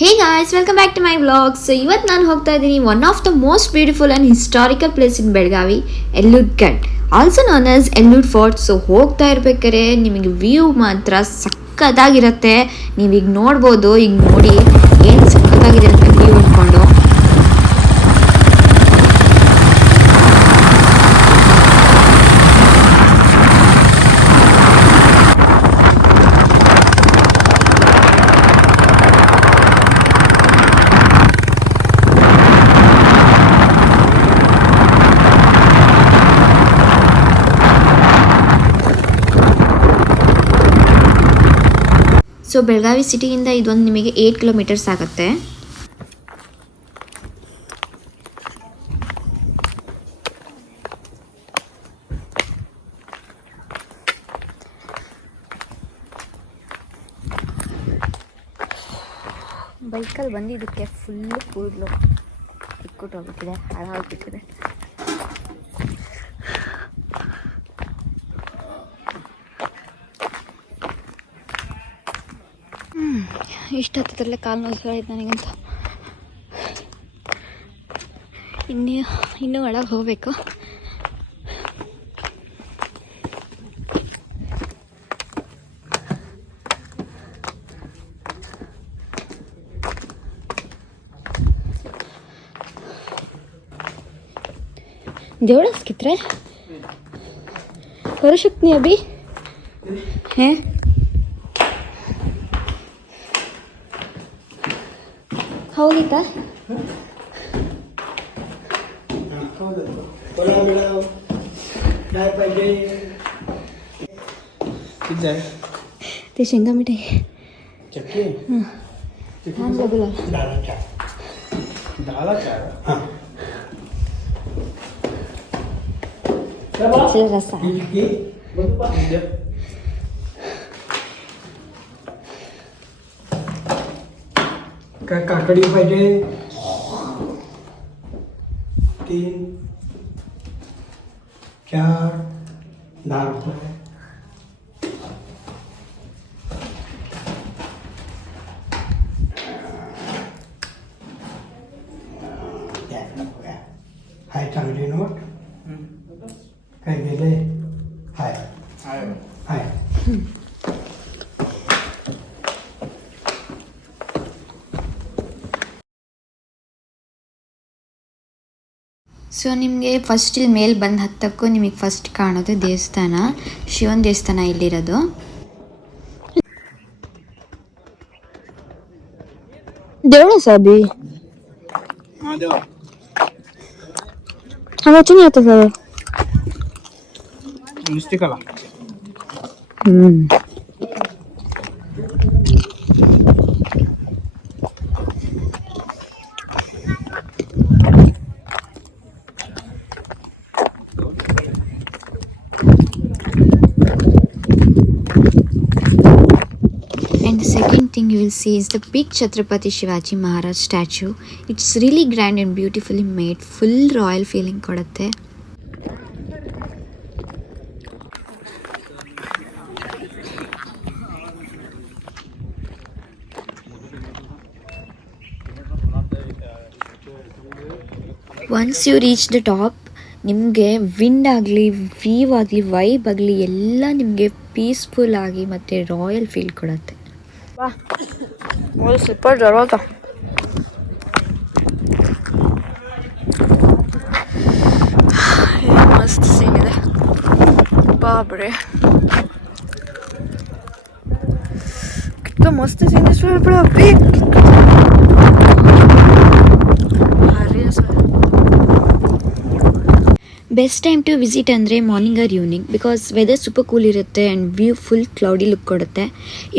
Hey guys, welcome back to my vlog. So ಇವತ್ತು ನಾನು ಹೋಗ್ತಾ ಇದ್ದೀನಿ one of the most beautiful and historical place in Belagavi, Yellur Gad, also known as Yellur fort. So ಹೋಗ್ತಾ ಇರ್ಬೇಕಾದ್ರೆ ನಿಮಗೆ view ಮಾತ್ರ ಸಕ್ಕತ್ತಾಗಿರುತ್ತೆ. ನೀವೀಗ ನೋಡ್ಬೋದು, ಈಗ ನೋಡಿ ಏನು ಸಕ್ಕತ್ತಾಗಿರುತ್ತೆ ವ್ಯೂ ಅಂದ್ಕೊಂಡು. ಸೊ ಬೆಳಗಾವಿ ಸಿಟಿಯಿಂದ ಇದೊಂದು ನಿಮಗೆ 8 ಕಿಲೋಮೀಟರ್ಸ್ ಆಗುತ್ತೆ. ಬೈಕಲ್ಲಿ ಬಂದಿದ್ದಕ್ಕೆ ಫುಲ್ಲು ಕೂದಲು ಇಟ್ಕೊಟ್ಟೋಗ್ಬಿಟ್ಟಿದೆ, ಹಾಳಾಗ್ಬಿಟ್ಟಿದೆ. ಇಷ್ಟು ಹತ್ತದಲ್ಲೇ ಕಾಲು ನೋಯ್ತು ನನಗಂತ. ಇನ್ನೂ ಒಳಗೆ ಹೋಗಬೇಕು. ದೇವಳಸ್ಕಿತ್ರೆ ಹೊರಶಕ್ತಿ ಅಭಿ ಹೇ ಹೋಗಿತ್ತಾ? ते शेंगा मिठाई चक्की हां बोला डाला चाय हां रसा काय काकडी पाहिजे 3 4 10 रुपये. हाय चांगली नोट काय गेले हाय हाय हाय ಸೊ ನಿಮಗೆ ಫಸ್ಟ್ ಇಲ್ಲಿ ಮೇಲೆ ಬಂದು ಹತ್ತಕ್ಕೂ ನಿಮಗೆ ಫಸ್ಟ್ ಕಾಣೋದು ದೇವಸ್ಥಾನ, ಶಿವನ ದೇವಸ್ಥಾನ ಇಲ್ಲಿರೋದು. ದೇವಳ ಸಾಬಿ ಹಮಾಚಿ नहीं आता सर मिस्टेक आला. And the second thing you will see is the big Chhatrapati Shivaji Maharaj statue. It's really grand and beautifully made, full royal feeling kodutte. Once you reach the top, ನಿಮಗೆ wind ಆಗಲಿ, view ಆಗಲಿ, vibe ಆಗಲಿ ಎಲ್ಲ ನಿಮಗೆ peaceful ಆಗಿ ಮತ್ತು royal feel ಕೊಡುತ್ತೆ. Slipper ಜರೋತ ಮಸ್ತ್ ಸೀನ್ ಇದೆ ಬಾಬ್ರೆ, ಮಸ್ತ್ ಸೀನ್ ಇದೆ. ಬೆಸ್ಟ್ ಟೈಮ್ ಟು ವಿಸಿಟ್ ಅಂದರೆ morning or evening, because weather super cool ಇರುತ್ತೆ and view full cloudy look ಕೊಡುತ್ತೆ.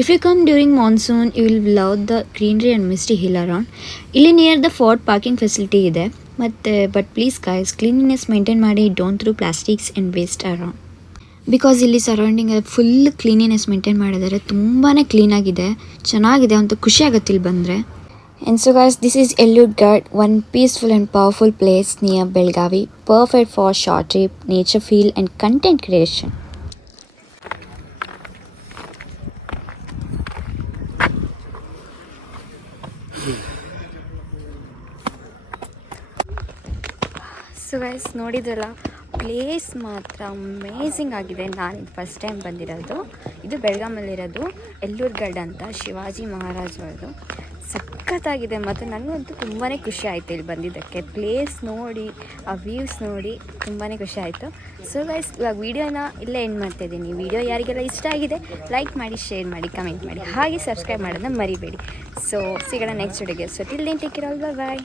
If you come during monsoon you will love the greenery and misty hill around. ಇಲ್ಲಿ near the fort parking facility ಇದೆ. ಮತ್ತು but please guys, cleanliness maintain ಮಾಡಿ, don't through plastics and waste around. Because ಇಲ್ಲಿ surrounding full cleanliness maintain ಮಾಡಿದ್ದಾರೆ, ತುಂಬಾ ಕ್ಲೀನಾಗಿದೆ, ಚೆನ್ನಾಗಿದೆ ಅಂತ ಖುಷಿ ಆಗುತ್ತೆ ಇಲ್ಲಿ ಬಂದರೆ. And so guys, this is Ellud Ghat, one peaceful and powerful place near Belgavi, perfect for short trip, nature feel and content creation. So guys ನೋಡಿದ್ರಲ್ಲ, ಪ್ಲೇಸ್ ಮಾತ್ರ ಅಮೇಝಿಂಗ್ ಆಗಿದೆ. ನಾನು ಫಸ್ಟ್ ಟೈಮ್ ಬಂದಿರೋದು. ಇದು ಬೆಳಗಾಮಲ್ಲಿರೋದು ಎಲ್ಲೂರ್ಗಡ್ ಅಂತ, ಶಿವಾಜಿ ಮಹಾರಾಜರದು. ಸಖತ್ತಾಗಿದೆ ಮತ್ತು ನನಗಂತೂ ತುಂಬಾ ಖುಷಿ ಆಯಿತು ಇಲ್ಲಿ ಬಂದಿದ್ದಕ್ಕೆ. ಪ್ಲೇಸ್ ನೋಡಿ, ಆ ವ್ಯೂಸ್ ನೋಡಿ ತುಂಬಾ ಖುಷಿ ಆಯಿತು. ಸೊ ಗೈಸ್, ಇವಾಗ ವೀಡಿಯೋನ ಇಲ್ಲೇ ಎಂಡ್ ಮಾಡ್ತಾಯಿದ್ದೀನಿ. ವಿಡಿಯೋ ಯಾರಿಗೆಲ್ಲ ಇಷ್ಟ ಆಗಿದೆ ಲೈಕ್ ಮಾಡಿ, ಶೇರ್ ಮಾಡಿ, ಕಮೆಂಟ್ ಮಾಡಿ, ಹಾಗೆ ಸಬ್ಸ್ಕ್ರೈಬ್ ಮಾಡೋದನ್ನ ಮರಿಬೇಡಿ. ಸೊ ಸಿಗೋಣ ನೆಕ್ಸ್ಟ್ ವಿಡಿಯೋಗೆ. So till then take care, all, ಬಾಯ್.